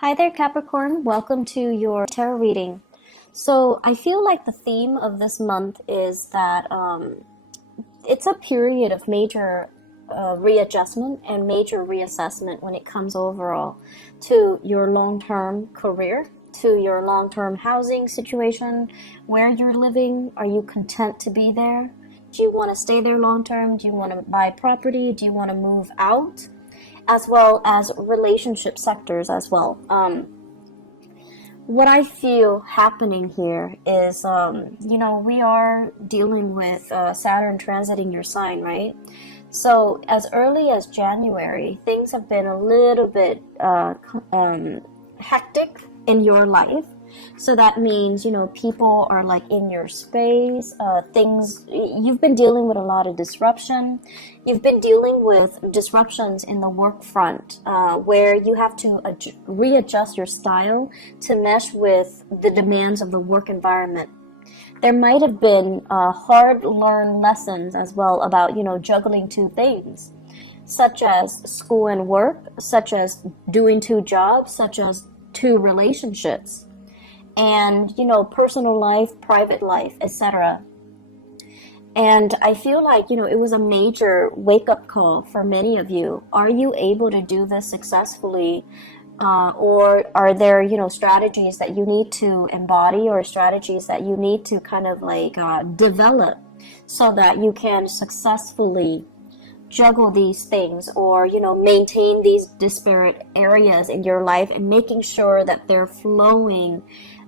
Hi there, Capricorn. Welcome to your tarot reading. So, I feel like the theme of this month is that it's a period of major readjustment and major reassessment when it comes overall to your long-term career, to your long-term housing situation, where you're living. Are you content to be there? Do you want to stay there long-term? Do you want to buy property? Do you want to move out? As well as relationship sectors as well. What I feel happening here is, we are dealing with Saturn transiting your sign, right? So as early as January, things have been a little bit hectic in your life. So that means, people are like in your space, you've been dealing with a lot of disruption. You've been dealing with disruptions in the work front, where you have to readjust your style to mesh with the demands of the work environment. There might have been hard learned lessons as well about, juggling two things, such as school and work, such as doing two jobs, such as two relationships, and personal life, private life, etc. And I feel like it was a major wake-up call for many of you. Are you able to do this successfully, or are there strategies that you need to embody, or strategies that you need to kind of like develop so that you can successfully juggle these things, or maintain these disparate areas in your life and making sure that they're flowing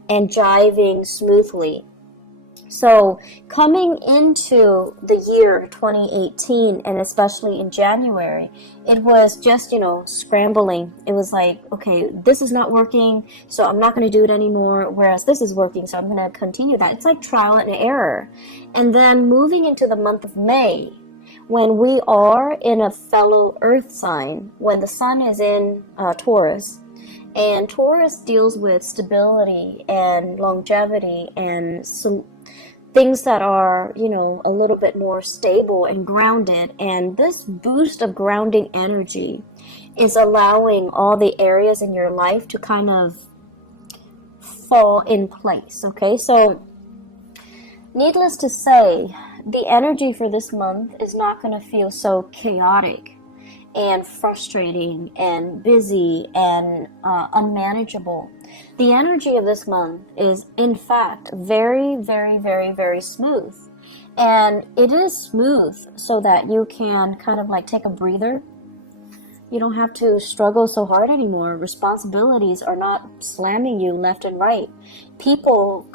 and jiving smoothly. So coming into the year 2018, and especially in January, it was just, scrambling. It was like, okay, this is not working, so I'm not going to do it anymore, whereas this is working, so I'm going to continue that. It's like trial and error. And then moving into the month of May, when we are in a fellow earth sign, when the sun is in Taurus, and Taurus deals with stability and longevity and some things that are, a little bit more stable and grounded. And this boost of grounding energy is allowing all the areas in your life to kind of fall in place. Okay, so needless to say, the energy for this month is not going to feel so chaotic and frustrating and busy and unmanageable. The energy of this month is, in fact, very, very, very, very smooth. And it is smooth so that you can kind of like take a breather. You don't have to struggle so hard anymore. Responsibilities are not slamming you left and right. People,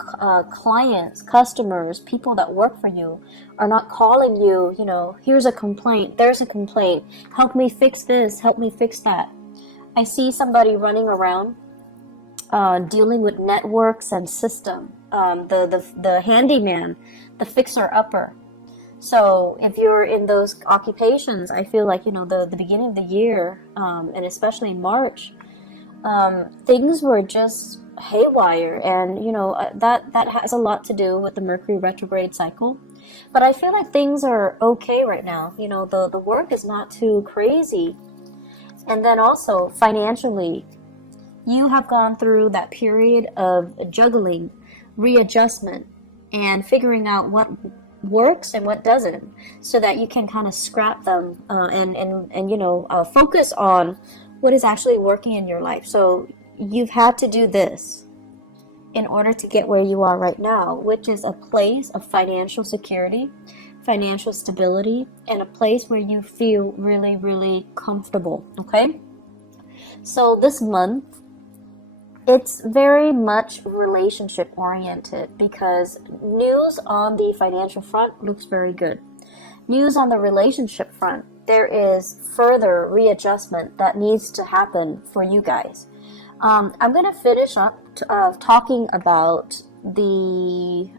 clients, customers, people that work for you are not calling you, here's a complaint, there's a complaint, help me fix this, help me fix that. I see somebody running around dealing with networks and system, the handyman, the fixer-upper. So if you're in those occupations, I feel like, the beginning of the year, and especially March, things were just haywire. And, that has a lot to do with the Mercury retrograde cycle. But I feel like things are okay right now. The work is not too crazy. And then also financially, you have gone through that period of juggling, readjustment, and figuring out what works and what doesn't, so that you can kind of scrap them and focus on what is actually working in your life. So you've had to do this in order to get where you are right now, which is a place of financial security, financial stability, and a place where you feel really, really comfortable. Okay, so this month, it's very much relationship oriented, because news on the financial front looks very good. News on the relationship front, there is further readjustment that needs to happen for you guys. I'm going to finish up talking about the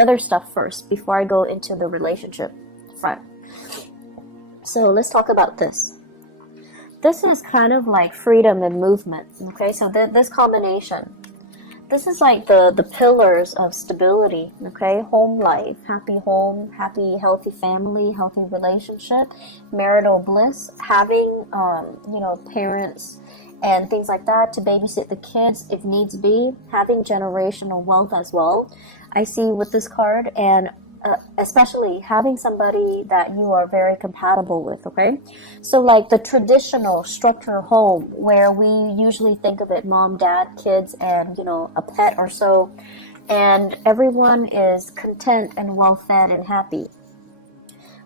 other stuff first before I go into the relationship front. So let's talk about this. This is kind of like freedom and movement. Okay, so this combination, this is like the pillars of stability. Okay, home life, happy home, happy, healthy family, healthy relationship, marital bliss, having, parents and things like that, to babysit the kids if needs be, having generational wealth as well. I see with this card, and especially having somebody that you are very compatible with, okay? So like the traditional structure home where we usually think of it, mom, dad, kids, and a pet or so, and everyone is content and well fed and happy.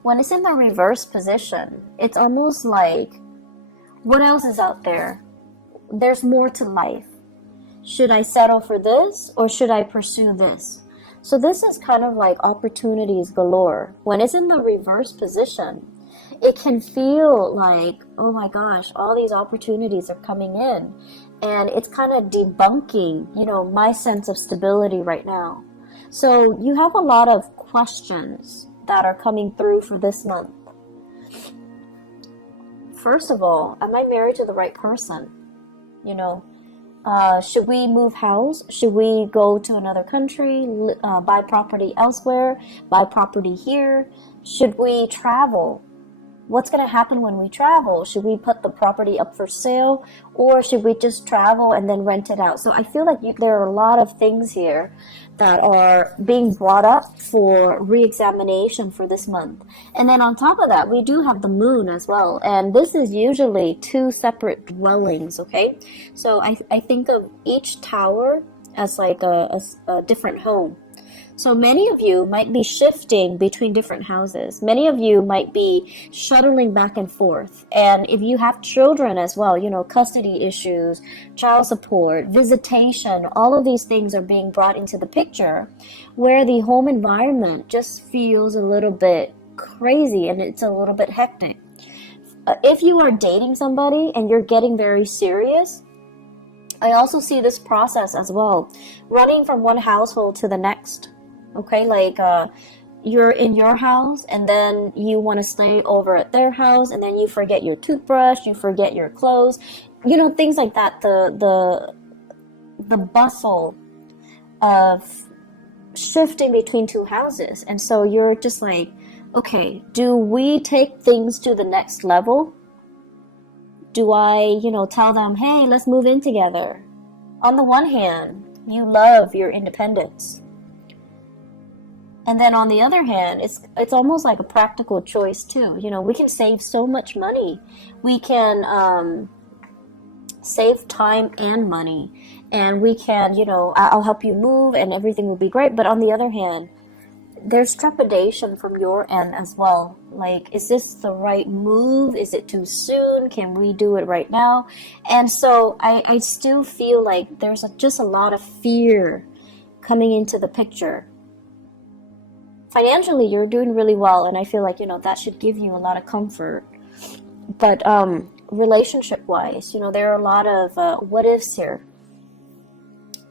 When it's in the reverse position, it's almost like, what else is out there? There's more to life. Should I settle for this, or should I pursue this? So this is kind of like opportunities galore. When it's in the reverse position, it can feel like, oh my gosh, all these opportunities are coming in. And it's kind of debunking, my sense of stability right now. So you have a lot of questions that are coming through for this month. First of all, am I married to the right person? Should we move house? Should we go to another country, buy property elsewhere, buy property here? Should we travel? What's going to happen when we travel? Should we put the property up for sale, or should we just travel and then rent it out? So I feel like there are a lot of things here that are being brought up for re-examination for this month. And then on top of that, we do have the moon as well. And this is usually 2 separate dwellings, okay? So I think of each tower as like a different home. So many of you might be shifting between different houses. Many of you might be shuttling back and forth. And if you have children as well, custody issues, child support, visitation, all of these things are being brought into the picture, where the home environment just feels a little bit crazy and it's a little bit hectic. If you are dating somebody and you're getting very serious, I also see this process as well, running from one household to the next. Okay, like you're in your house and then you want to stay over at their house, and then you forget your toothbrush, you forget your clothes, things like that. The bustle of shifting between 2 houses. And so you're just like, okay, do we take things to the next level? Do I, tell them, hey, let's move in together? On the one hand, you love your independence. And then on the other hand, it's almost like a practical choice too. We can save so much money. We can save time and money. And we can, I'll help you move and everything will be great. But on the other hand, there's trepidation from your end as well. Like, is this the right move? Is it too soon? Can we do it right now? And so I still feel like there's just a lot of fear coming into the picture. Financially, you're doing really well, and I feel like, that should give you a lot of comfort. But relationship-wise, there are a lot of what-ifs here.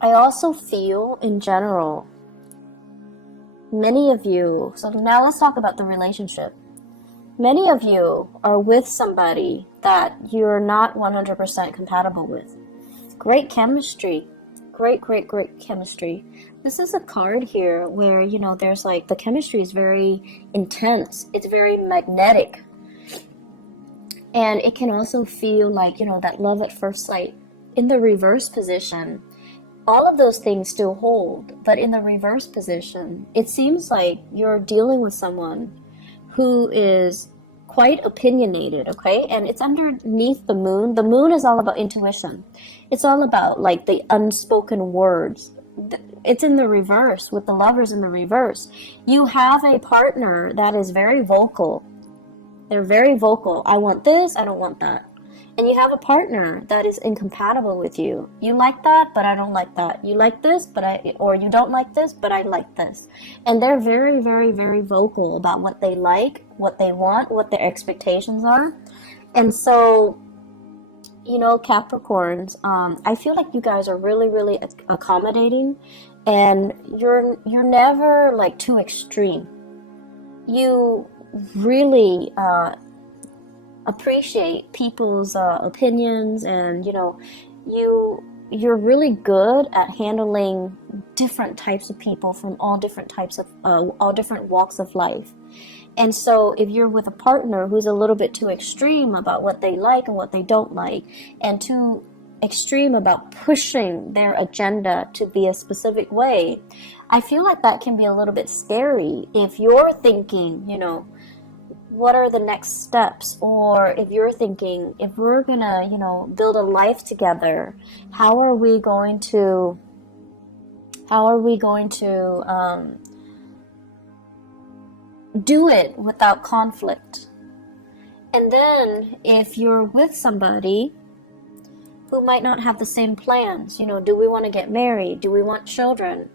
I also feel, in general, many of you, so now let's talk about the relationship. Many of you are with somebody that you're not 100% compatible with. Great chemistry. Great chemistry. This is a card here where, there's like, the chemistry is very intense. It's very magnetic. And it can also feel like, that love at first sight. In the reverse position, all of those things still hold. But in the reverse position, it seems like you're dealing with someone who is quite opinionated, okay? And it's underneath the moon. The moon is all about intuition. It's all about like the unspoken words. It's in the reverse, with the lovers in the reverse. You have a partner that is very vocal. They're very vocal. I want this, I don't want that. And you have a partner that is incompatible with you. You like that, but I don't like that. You like this, or you don't like this, but I like this. And they're very, very, very vocal about what they like, what they want, what their expectations are. And so, Capricorns, I feel like you guys are really, really accommodating, and you're never like too extreme. You really appreciate people's opinions, and you're really good at handling different types of people from all different walks of life. And so if you're with a partner who's a little bit too extreme about what they like and what they don't like, and too extreme about pushing their agenda to be a specific way, I feel like that can be a little bit scary if you're thinking, you know, what are the next steps? Or if you're thinking, if we're gonna, you know, build a life together, how are we going to do it without conflict? And then if you're with somebody who might not have the same plans, you know, do we want to get married? Do we want children?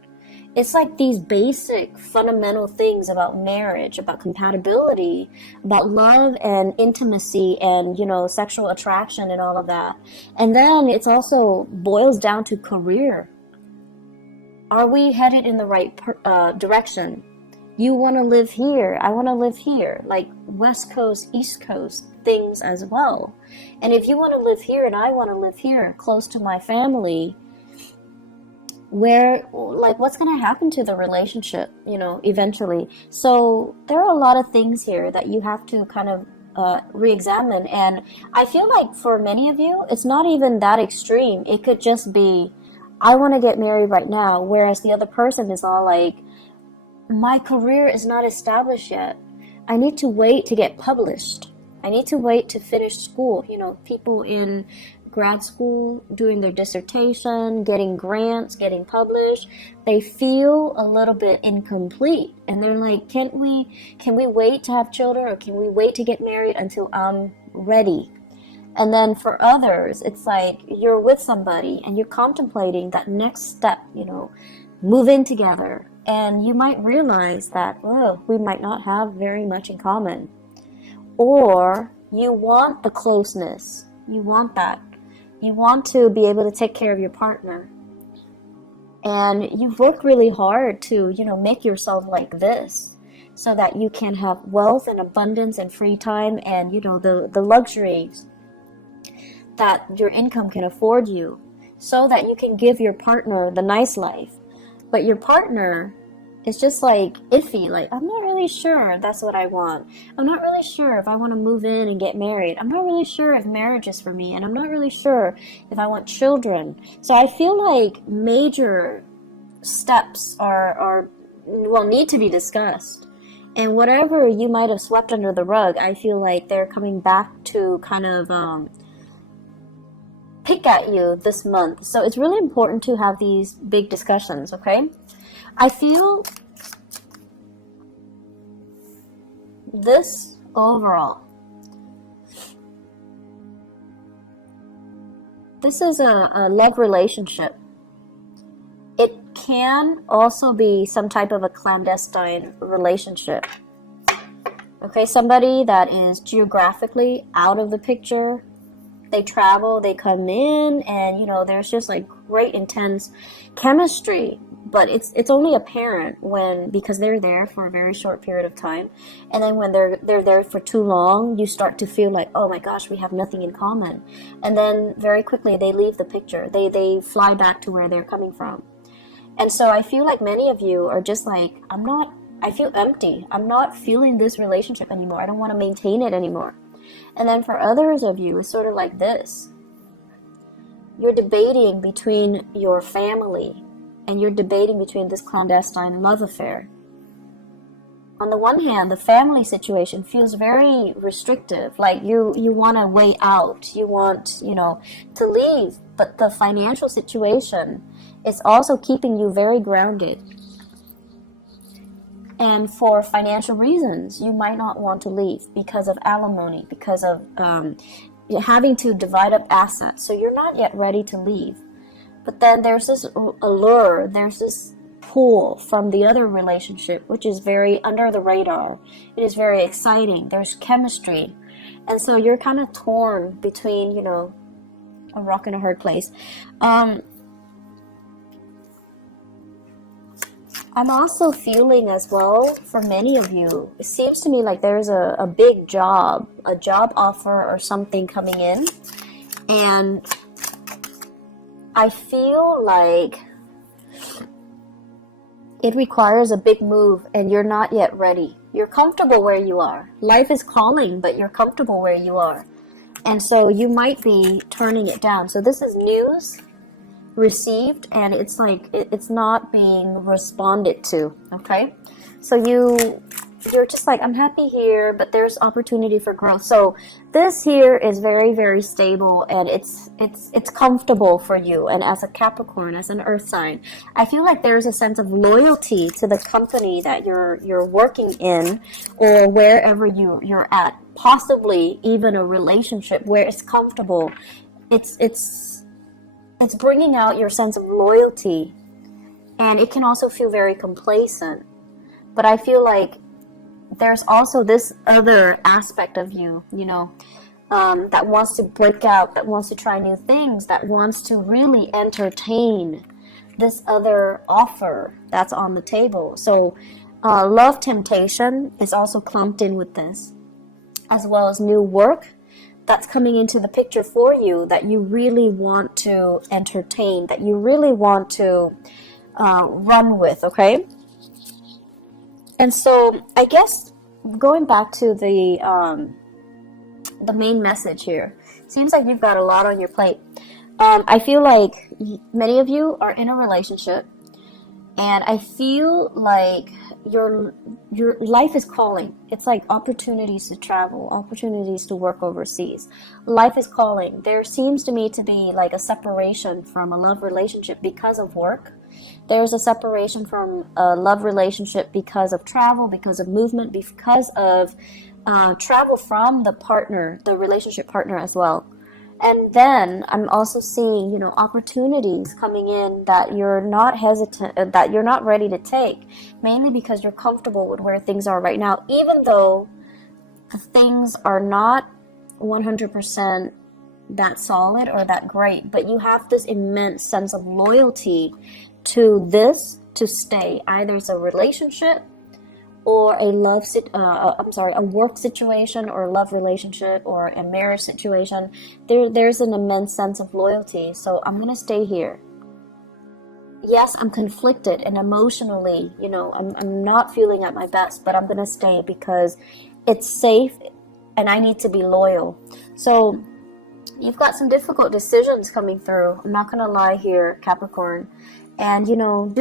It's like these basic fundamental things about marriage, about compatibility, about love and intimacy and, you know, sexual attraction and all of that. And then it's also boils down to career. Are we headed in the right direction? You want to live here, I want to live here, like West Coast, East Coast things as well. And if you want to live here and I want to live here, close to my family, where, like, what's going to happen to the relationship, you know, eventually? So there are a lot of things here that you have to kind of re-examine. And I feel like for many of you, it's not even that extreme. It could just be, I want to get married right now, whereas the other person is all like, my career is not established yet. I need to wait to get published. I need to wait to finish school. You know, people in grad school doing their dissertation, getting grants, getting published, they feel a little bit incomplete. And they're like, can we wait to have children, or can we wait to get married until I'm ready? And then for others, it's like you're with somebody and you're contemplating that next step, you know, move in together. And you might realize that, oh, we might not have very much in common. Or you want the closeness. You want that. You want to be able to take care of your partner. And you've worked really hard to, you know, make yourself like this so that you can have wealth and abundance and free time and, you know, the luxuries that your income can afford you, so that you can give your partner the nice life. But your partner is just like iffy, like, I'm not really sure that's what I want. I'm not really sure if I want to move in and get married. I'm not really sure if marriage is for me, and I'm not really sure if I want children. So I feel like major steps need to be discussed. And whatever you might have swept under the rug, I feel like they're coming back to kind of pick at you this month. So it's really important to have these big discussions, okay? I feel this overall, this is a love relationship. It can also be some type of a clandestine relationship. Okay, somebody that is geographically out of the picture. They travel, they come in, and, you know, there's just like great intense chemistry. But it's only apparent because they're there for a very short period of time. And then when they're there for too long, you start to feel like, oh my gosh, we have nothing in common. And then very quickly they leave the picture. They fly back to where they're coming from. And so I feel like many of you are just like, I feel empty. I'm not feeling this relationship anymore. I don't want to maintain it anymore. And then for others of you, it's sort of like this. You're debating between your family, and you're debating between this clandestine love affair. On the one hand, the family situation feels very restrictive, like you want to weigh out, you want, you know, to leave, but the financial situation is also keeping you very grounded. And for financial reasons, you might not want to leave because of alimony, because of having to divide up assets. So you're not yet ready to leave. But then there's this allure, there's this pull from the other relationship, which is very under the radar. It is very exciting. There's chemistry. And so you're kind of torn between, you know, a rock and a hard place. I'm also feeling as well, for many of you, it seems to me like there's a big job, a job offer or something coming in. And I feel like it requires a big move and you're not yet ready. You're comfortable where you are. Life is calling, but you're comfortable where you are. And so you might be turning it down. So this is news received, and it's like it's not being responded to. Okay, so you're just like, I'm happy here, but there's opportunity for growth. So this here is very, very stable, and it's comfortable for you. And as a Capricorn, as an earth sign, I feel like there's a sense of loyalty to the company that you're working in, or wherever you're at, possibly even a relationship where it's comfortable. It's bringing out your sense of loyalty, and it can also feel very complacent. But I feel like there's also this other aspect of you, that wants to break out, that wants to try new things, that wants to really entertain this other offer that's on the table. So love temptation is also clumped in with this, as well as new work that's coming into the picture for you that you really want to entertain, that you really want to run with, okay? And so I guess going back to the main message here, seems like you've got a lot on your plate. I feel like many of you are in a relationship, and I feel like your life is calling. It's like opportunities to travel, opportunities to work overseas. Life is calling. There seems to me to be like a separation from a love relationship because of work. There's a separation from a love relationship because of travel, because of movement, because of travel from the partner, the relationship partner as well. And then I'm also seeing, opportunities coming in that you're not hesitant, that you're not ready to take, mainly because you're comfortable with where things are right now, even though the things are not 100% that solid or that great, but you have this immense sense of loyalty to this to stay. Either it's a relationship or a work situation, or a love relationship, or a marriage situation. There's an immense sense of loyalty. So I'm gonna stay here. Yes, I'm conflicted and emotionally, I'm not feeling at my best, but I'm gonna stay because it's safe and I need to be loyal. So you've got some difficult decisions coming through. I'm not gonna lie here, Capricorn. And, do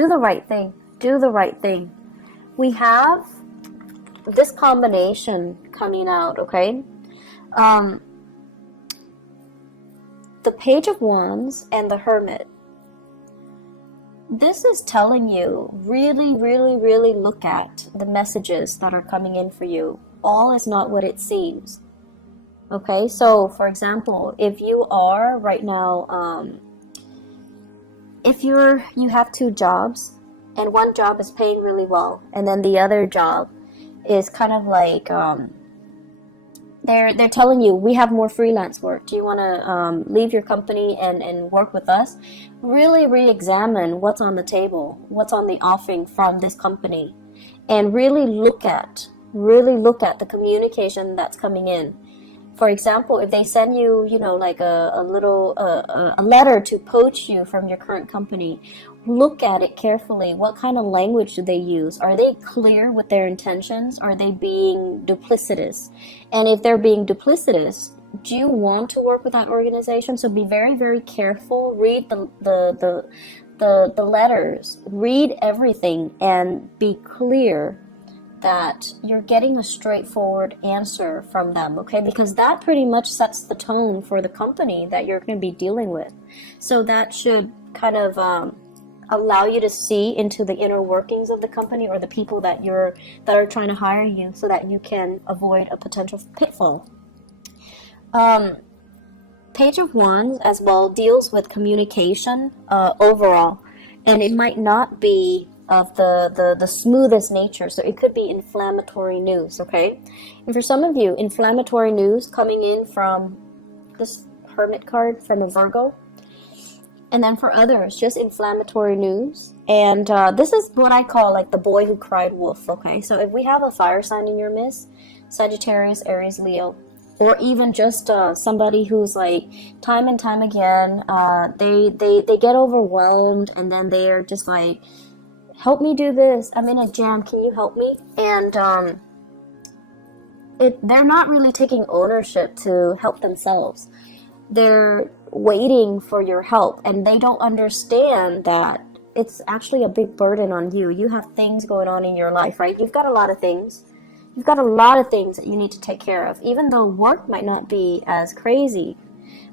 the right thing. Do the right thing. We have this combination coming out, okay? The Page of Wands and the Hermit. This is telling you, really, really, really look at the messages that are coming in for you. All is not what it seems. Okay, so for example, if you are right now, if you have two jobs, and one job is paying really well, and then the other job is kind of like they're telling you, we have more freelance work. Do you want to leave your company and work with us? Really re-examine what's on the table, what's on the offering from this company, and really look at the communication that's coming in. For example, if they send you, like a letter to poach you from your current company, look at it carefully. What kind of language do they use? Are they clear with their intentions? Are they being duplicitous? And if they're being duplicitous, do you want to work with that organization? So be very, very careful. Read the letters. Read everything and be clear that you're getting a straightforward answer from them, okay? Because that pretty much sets the tone for the company that you're going to be dealing with. So that should kind of allow you to see into the inner workings of the company, or the people that are trying to hire you, so that you can avoid a potential pitfall. Page of Wands as well deals with communication overall, and it might not be of the smoothest nature. So it could be inflammatory news, okay? And for some of you, inflammatory news coming in from this Hermit card from a Virgo. And then for others, just inflammatory news. And this is what I call like the boy who cried wolf, okay? So if we have a fire sign in your midst, Sagittarius, Aries, Leo, or even just somebody who's like time and time again, they get overwhelmed, and then they're just like, help me do this. I'm in a jam. Can you help me? And they're not really taking ownership to help themselves. They're waiting for your help, and they don't understand that it's actually a big burden on you. You have things going on in your life, right? You've got a lot of things. You've got a lot of things that you need to take care of, even though work might not be as crazy,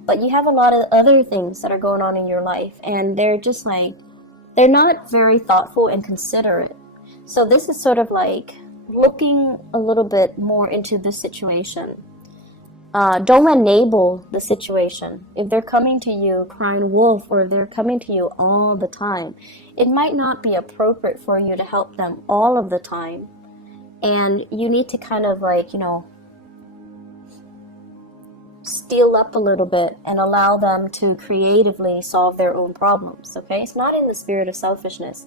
but you have a lot of other things that are going on in your life, and they're just like, they're not very thoughtful and considerate. So this is sort of like looking a little bit more into this situation. Don't enable the situation. If they're coming to you crying wolf, or if they're coming to you all the time, it might not be appropriate for you to help them all of the time. And you need to kind of like, you know, steal up a little bit and allow them to creatively solve their own problems, okay? It's not in the spirit of selfishness,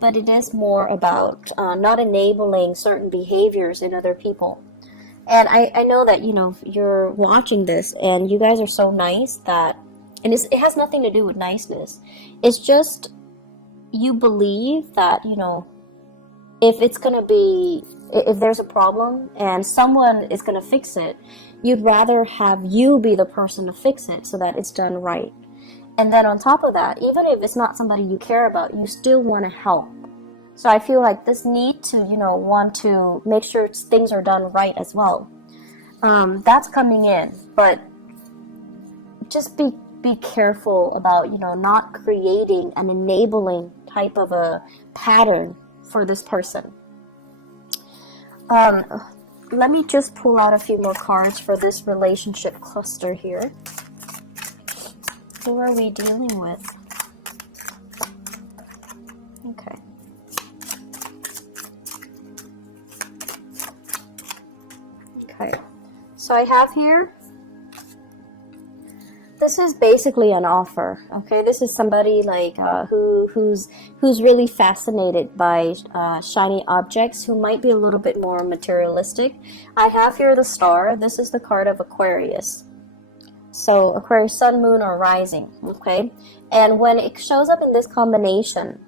but it is more about not enabling certain behaviors in other people. And I know that, you know, you're watching this and you guys are so nice that, and it has nothing to do with niceness. It's just you believe that, you know, if there's a problem and someone is going to fix it, you'd rather have you be the person to fix it so that it's done right. And then on top of that, even if it's not somebody you care about, you still want to help. So I feel like this need to, you know, want to make sure things are done right as well. That's coming in, but just be careful about, you know, not creating an enabling type of a pattern for this person. Let me just pull out a few more cards for this relationship cluster here. Who are we dealing with? Okay. Okay, so I have here, this is basically an offer, okay? This is somebody like who's really fascinated by shiny objects, who might be a little bit more materialistic. I have here the star. This is the card of Aquarius. So Aquarius, sun, moon, or rising, okay? And when it shows up in this combination,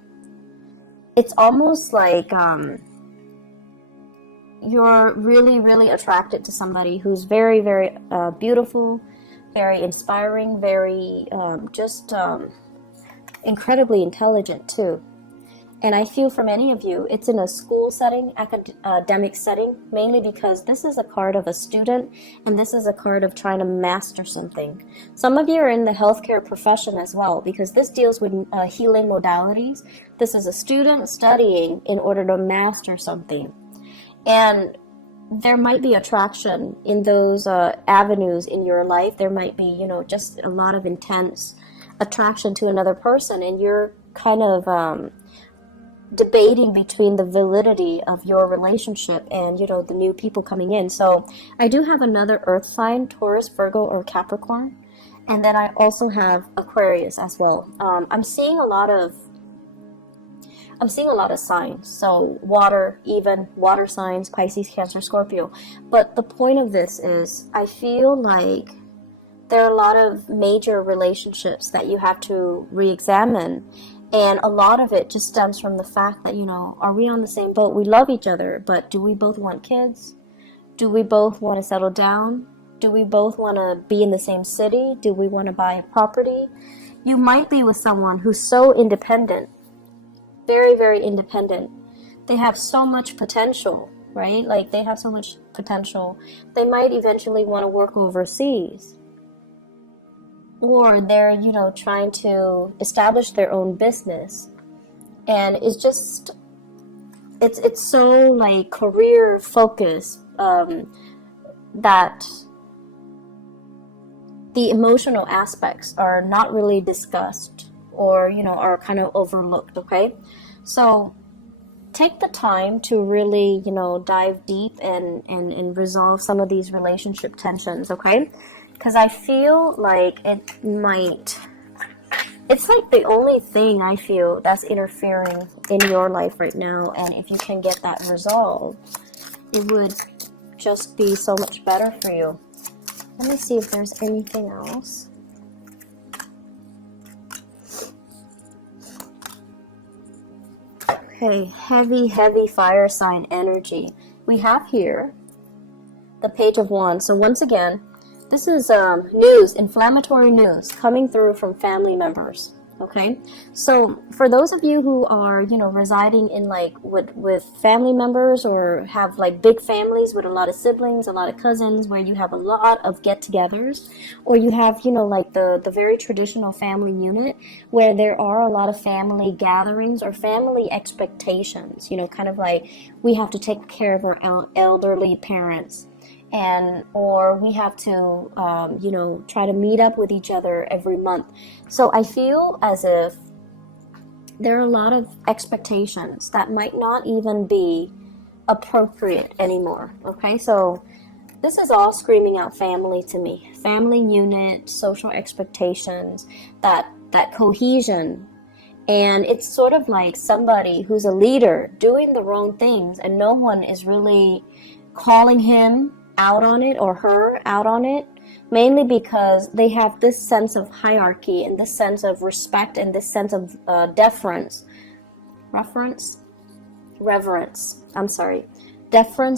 it's almost like you're really, really attracted to somebody who's very, very beautiful, very inspiring, very incredibly intelligent too. And I feel for many of you, it's in a school setting, academic setting, mainly because this is a card of a student, and this is a card of trying to master something. Some of you are in the healthcare profession as well, because this deals with healing modalities. This is a student studying in order to master something. And there might be attraction in those avenues in your life. There might be, you know, just a lot of intense attraction to another person, and you're kind of debating between the validity of your relationship and, you know, the new people coming in. So I do have another earth sign, Taurus, Virgo, or Capricorn, and then I also have Aquarius as well. I'm seeing a lot of signs, so water signs, Pisces, Cancer, Scorpio. But the point of this is, I feel like there are a lot of major relationships that you have to re-examine, and a lot of it just stems from the fact that, you know, are we on the same boat? We love each other, but do we both want kids? Do we both want to settle down? Do we both want to be in the same city? Do we want to buy a property? You might be with someone who's so independent, very, very independent. They have so much potential, right? Like, they have so much potential. They might eventually want to work overseas. Or they're, you know, trying to establish their own business. And it's just, it's so like career focused that the emotional aspects are not really discussed, or, you know, are kind of overlooked, okay? So take the time to really, you know, dive deep and resolve some of these relationship tensions, okay? Because I feel like it's like the only thing I feel that's interfering in your life right now, and if you can get that resolved, it would just be so much better for you. Let me see if there's anything else. Okay, heavy fire sign energy. We have here the Page of Wands. So once again, this is news, inflammatory news coming through from family members. Okay, so for those of you who are, you know, residing in like with family members, or have like big families with a lot of siblings, a lot of cousins, where you have a lot of get-togethers, or you have, you know, like the very traditional family unit where there are a lot of family gatherings or family expectations, you know, kind of like we have to take care of our elderly parents, and or we have to you know, try to meet up with each other every month. So I feel as if there are a lot of expectations that might not even be appropriate anymore. Okay, so this is all screaming out family to me. Family unit, social expectations, that cohesion. And it's sort of like somebody who's a leader doing the wrong things, and no one is really calling him out on it or her out on it, mainly because they have this sense of hierarchy and this sense of respect and this sense of deference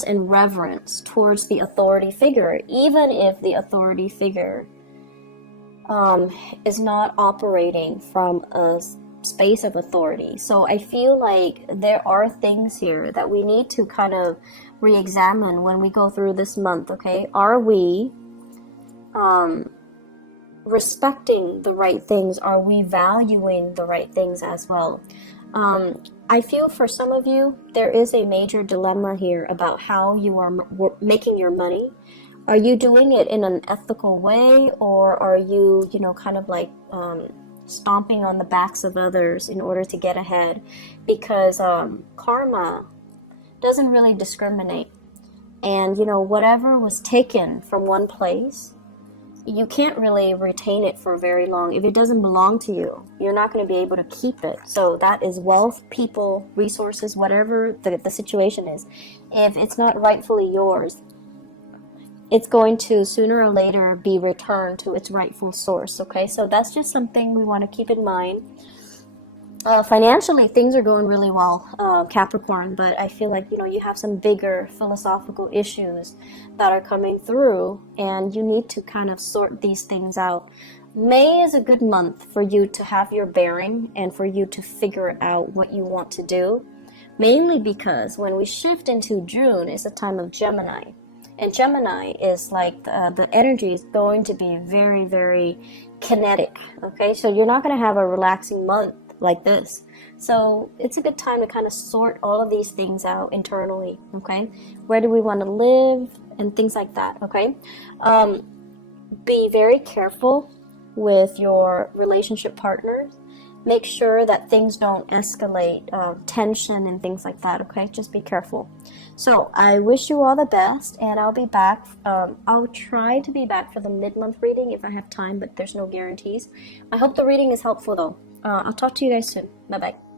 and reverence towards the authority figure, even if the authority figure is not operating from a space of authority. So I feel like there are things here that we need to kind of re-examine when we go through this month. Okay, are we respecting the right things? Are we valuing the right things as well? I feel for some of you there is a major dilemma here about how you are making your money. Are you doing it in an ethical way, or are you, you know, kind of like stomping on the backs of others in order to get ahead? Because karma doesn't really discriminate, and you know, whatever was taken from one place, you can't really retain it for very long. If it doesn't belong to you, you're not going to be able to keep it. So that is wealth, people, resources, whatever the situation is. If it's not rightfully yours, it's going to sooner or later be returned to its rightful source. Okay, so that's just something we want to keep in mind. Financially, things are going really well, Capricorn, but I feel like, you know, you have some bigger philosophical issues that are coming through, and you need to kind of sort these things out. May is a good month for you to have your bearing and for you to figure out what you want to do, mainly because when we shift into June, it's a time of Gemini. And Gemini is like the energy is going to be very, very kinetic. Okay, so you're not going to have a relaxing month like this. So it's a good time to kind of sort all of these things out internally. Okay, where do we want to live and things like that. Okay, be very careful with your relationship partners. Make sure that things don't escalate tension and things like that. Okay, just be careful. So I wish you all the best, and I'll be back. I'll try to be back for the mid-month reading if I have time, but there's no guarantees. I hope the reading is helpful though. I'll talk to you guys soon. Bye bye.